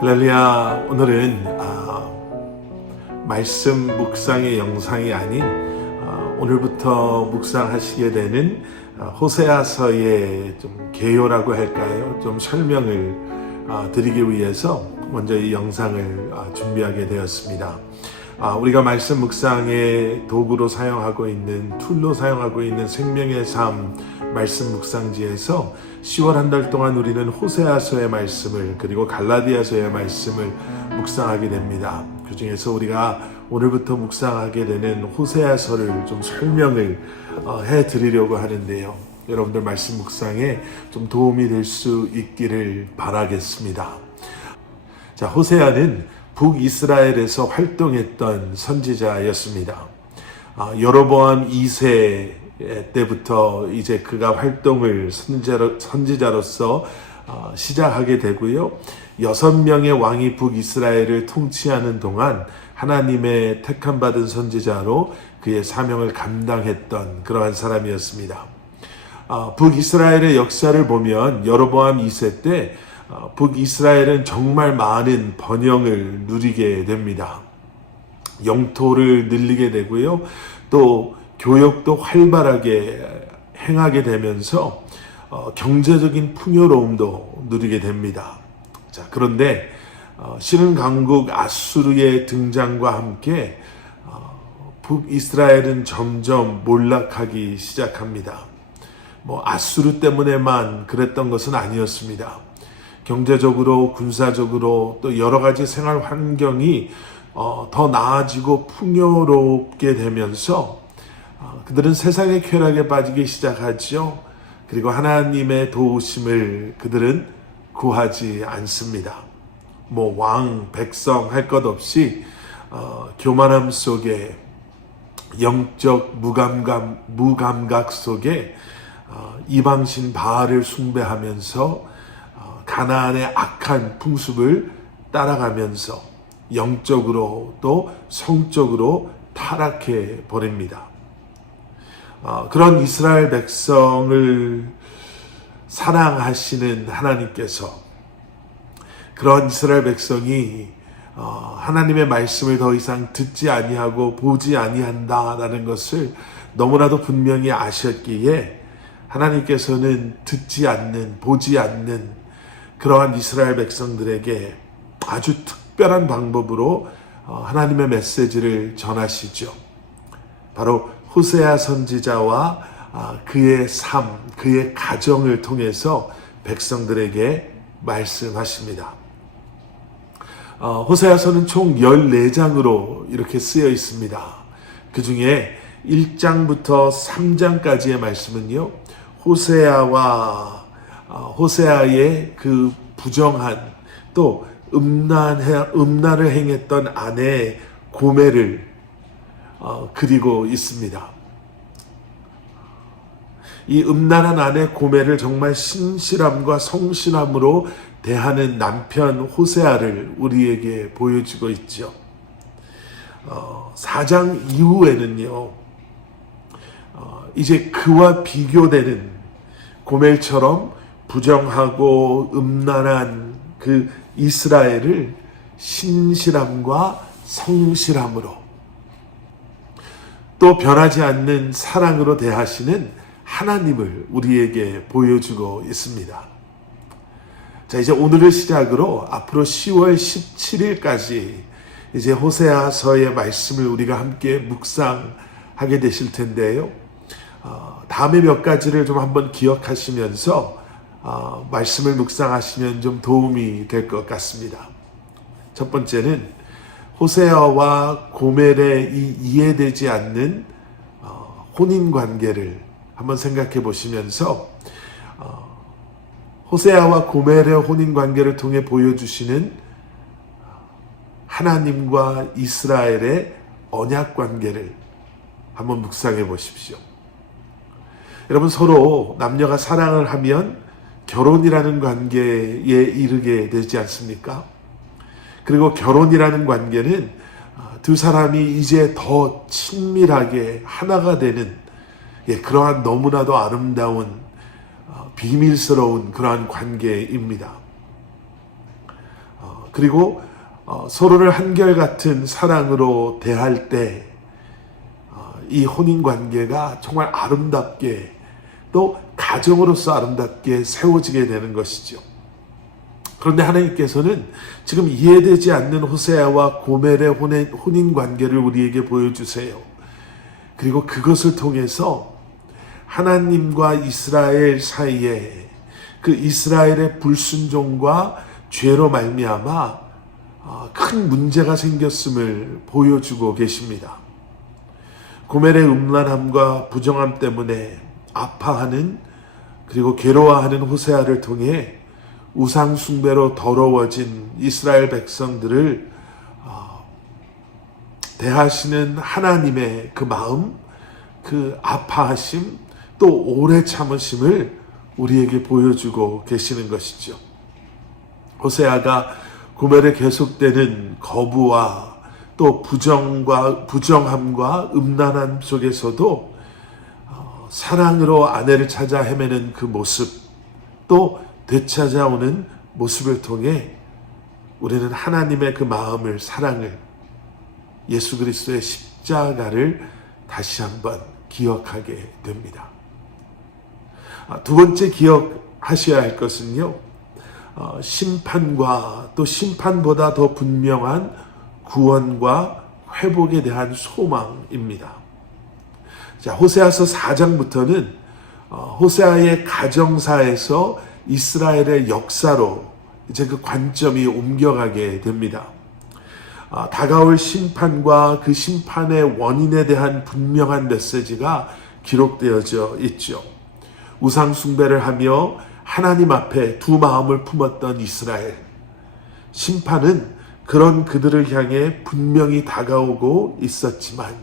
할렐루야. 오늘은 말씀 묵상의 영상이 아닌 오늘부터 묵상하시게 되는 호세아서의 좀 개요라고 할까요? 좀 설명을 드리기 위해서 먼저 이 영상을 준비하게 되었습니다. 우리가 말씀 묵상의 도구로 사용하고 있는 툴로 사용하고 있는 생명의 삶 말씀 묵상지에서 10월 한 달 동안 우리는 호세아서의 말씀을 그리고 갈라디아서의 말씀을 묵상하게 됩니다. 그 중에서 우리가 오늘부터 묵상하게 되는 호세아서를 좀 설명을 해드리려고 하는데요. 여러분들 말씀 묵상에 좀 도움이 될 수 있기를 바라겠습니다. 자, 호세아는 북이스라엘에서 활동했던 선지자였습니다. 여로보암 2세 때부터 이제 그가 활동을 선지자로서 시작하게 되고요. 6명의 왕이 북이스라엘을 통치하는 동안 하나님의 택함받은 선지자로 그의 사명을 감당했던 그러한 사람이었습니다. 북이스라엘의 역사를 보면 여로보암 2세 때 북이스라엘은 정말 많은 번영을 누리게 됩니다. 영토를 늘리게 되고요. 또 교역도 활발하게 행하게 되면서 경제적인 풍요로움도 누리게 됩니다. 자, 그런데 신흥 강국 아수르의 등장과 함께 북이스라엘은 점점 몰락하기 시작합니다. 아수르 때문에만 그랬던 것은 아니었습니다. 경제적으로, 군사적으로 또 여러 가지 생활 환경이 더 나아지고 풍요롭게 되면서 그들은 세상의 쾌락에 빠지기 시작하죠. 그리고 하나님의 도우심을 그들은 구하지 않습니다. 왕, 백성 할 것 없이 교만함 속에 영적 무감각 속에 이방신 바알을 숭배하면서 가나안의 악한 풍습을 따라가면서 영적으로 또 성적으로 타락해 버립니다. 그런 이스라엘 백성을 사랑하시는 하나님께서 그런 이스라엘 백성이 하나님의 말씀을 더 이상 듣지 아니하고 보지 아니한다라는 것을 너무나도 분명히 아셨기에 하나님께서는 듣지 않는, 보지 않는 그러한 이스라엘 백성들에게 아주 특별한 방법으로 하나님의 메시지를 전하시죠. 바로 호세아 선지자와 그의 삶, 그의 가정을 통해서 백성들에게 말씀하십니다. 호세아서는 총 14장으로 이렇게 쓰여 있습니다. 그 중에 1장부터 3장까지의 말씀은요, 호세아의 그 부정한 또 음란을 행했던 아내의 고매를 그리고 있습니다. 이 음란한 아내 고매를 정말 신실함과 성실함으로 대하는 남편 호세아를 우리에게 보여주고 있죠. 4장 이후에는요, 이제 그와 비교되는 고멜처럼 부정하고 음란한 그 이스라엘을 신실함과 성실함으로 또 변하지 않는 사랑으로 대하시는 하나님을 우리에게 보여주고 있습니다. 자, 이제 오늘을 시작으로 앞으로 10월 17일까지 이제 호세아서의 말씀을 우리가 함께 묵상하게 되실 텐데요. 다음에 몇 가지를 좀 한번 기억하시면서 말씀을 묵상하시면 좀 도움이 될 것 같습니다. 첫 번째는 호세아와 고멜의 이 이해되지 않는 혼인관계를 한번 생각해 보시면서 호세아와 고멜의 혼인관계를 통해 보여주시는 하나님과 이스라엘의 언약관계를 한번 묵상해 보십시오. 여러분, 서로 남녀가 사랑을 하면 결혼이라는 관계에 이르게 되지 않습니까? 그리고 결혼이라는 관계는 두 사람이 이제 더 친밀하게 하나가 되는 그러한 너무나도 아름다운 비밀스러운 그러한 관계입니다. 그리고 서로를 한결같은 사랑으로 대할 때 이 혼인관계가 정말 아름답게 또 가정으로서 아름답게 세워지게 되는 것이죠. 그런데 하나님께서는 지금 이해되지 않는 호세아와 고멜의 혼인관계를 우리에게 보여주세요. 그리고 그것을 통해서 하나님과 이스라엘 사이에 그 이스라엘의 불순종과 죄로 말미암아 큰 문제가 생겼음을 보여주고 계십니다. 고멜의 음란함과 부정함 때문에 아파하는 그리고 괴로워하는 호세아를 통해 우상 숭배로 더러워진 이스라엘 백성들을 대하시는 하나님의 그 마음, 그 아파하심, 또 오래 참으심을 우리에게 보여주고 계시는 것이죠. 호세아가 고멜의 계속되는 거부와 또 부정함과 음란함 속에서도 사랑으로 아내를 찾아 헤매는 그 모습, 또 되찾아오는 모습을 통해 우리는 하나님의 그 마음을, 사랑을, 예수 그리스도의 십자가를 다시 한번 기억하게 됩니다. 두 번째 기억하셔야 할 것은요, 심판과 또 심판보다 더 분명한 구원과 회복에 대한 소망입니다. 자, 호세아서 4장부터는 호세아의 가정사에서 이스라엘의 역사로 이제 그 관점이 옮겨가게 됩니다. 다가올 심판과 그 심판의 원인에 대한 분명한 메시지가 기록되어져 있죠. 우상 숭배를 하며 하나님 앞에 두 마음을 품었던 이스라엘. 심판은 그런 그들을 향해 분명히 다가오고 있었지만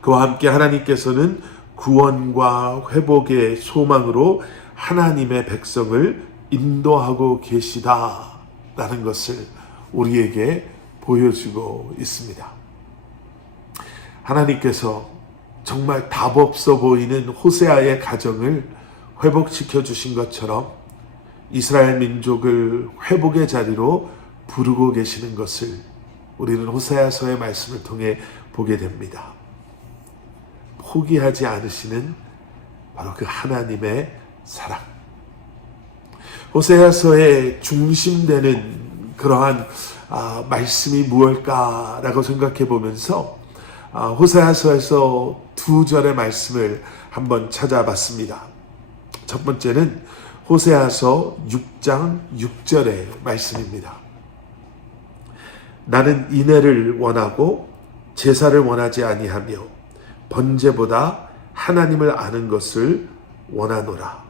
그와 함께 하나님께서는 구원과 회복의 소망으로 하나님의 백성을 인도하고 계시다라는 것을 우리에게 보여주고 있습니다. 하나님께서 정말 답없어 보이는 호세아의 가정을 회복시켜 주신 것처럼 이스라엘 민족을 회복의 자리로 부르고 계시는 것을 우리는 호세아서의 말씀을 통해 보게 됩니다. 포기하지 않으시는 바로 그 하나님의 사랑. 호세아서의 중심되는 그러한 말씀이 무엇일까라고 생각해 보면서 호세아서에서 두 절의 말씀을 한번 찾아봤습니다. 첫 번째는 호세아서 6장 6절의 말씀입니다. 나는 인애를 원하고 제사를 원하지 아니하며 번제보다 하나님을 아는 것을 원하노라.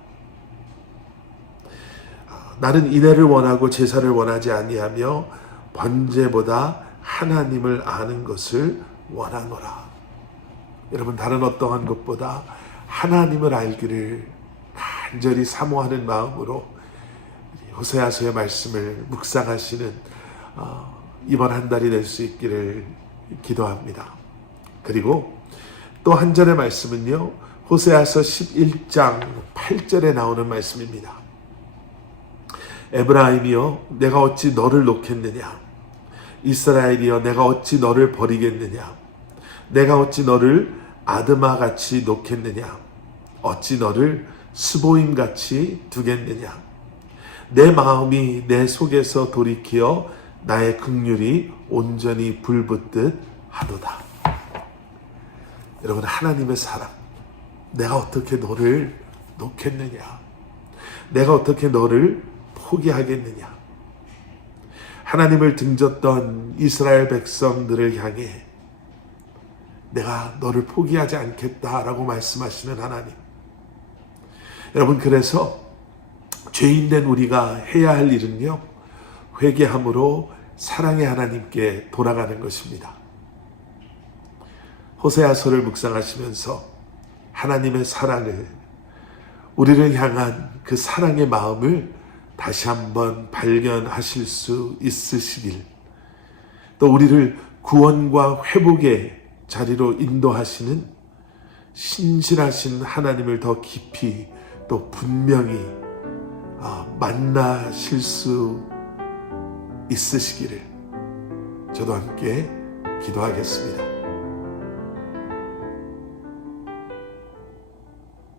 나는 인애를 원하고 제사를 원하지 아니하며 번제보다 하나님을 아는 것을 원하노라. 여러분, 다른 어떠한 것보다 하나님을 알기를 간절히 사모하는 마음으로 호세아서의 말씀을 묵상하시는 이번 한 달이 될 수 있기를 기도합니다. 그리고 또 한 절의 말씀은요, 호세아서 11장 8절에 나오는 말씀입니다. 에브라임이여 내가 어찌 너를 놓겠느냐, 이스라엘이여 내가 어찌 너를 버리겠느냐, 내가 어찌 너를 아드마같이 놓겠느냐, 어찌 너를 스보임같이 두겠느냐, 내 마음이 내 속에서 돌이키어 나의 긍휼이 온전히 불붙듯 하도다. 여러분, 하나님의 사랑, 내가 어떻게 너를 놓겠느냐, 내가 어떻게 너를 포기하겠느냐. 하나님을 등졌던 이스라엘 백성들을 향해 내가 너를 포기하지 않겠다라고 말씀하시는 하나님. 여러분, 그래서 죄인된 우리가 해야 할 일은요, 회개함으로 사랑의 하나님께 돌아가는 것입니다. 호세아서를 묵상하시면서 하나님의 사랑을, 우리를 향한 그 사랑의 마음을 다시 한번 발견하실 수 있으시길, 또 우리를 구원과 회복의 자리로 인도하시는 신실하신 하나님을 더 깊이 또 분명히 만나실 수 있으시기를 저도 함께 기도하겠습니다.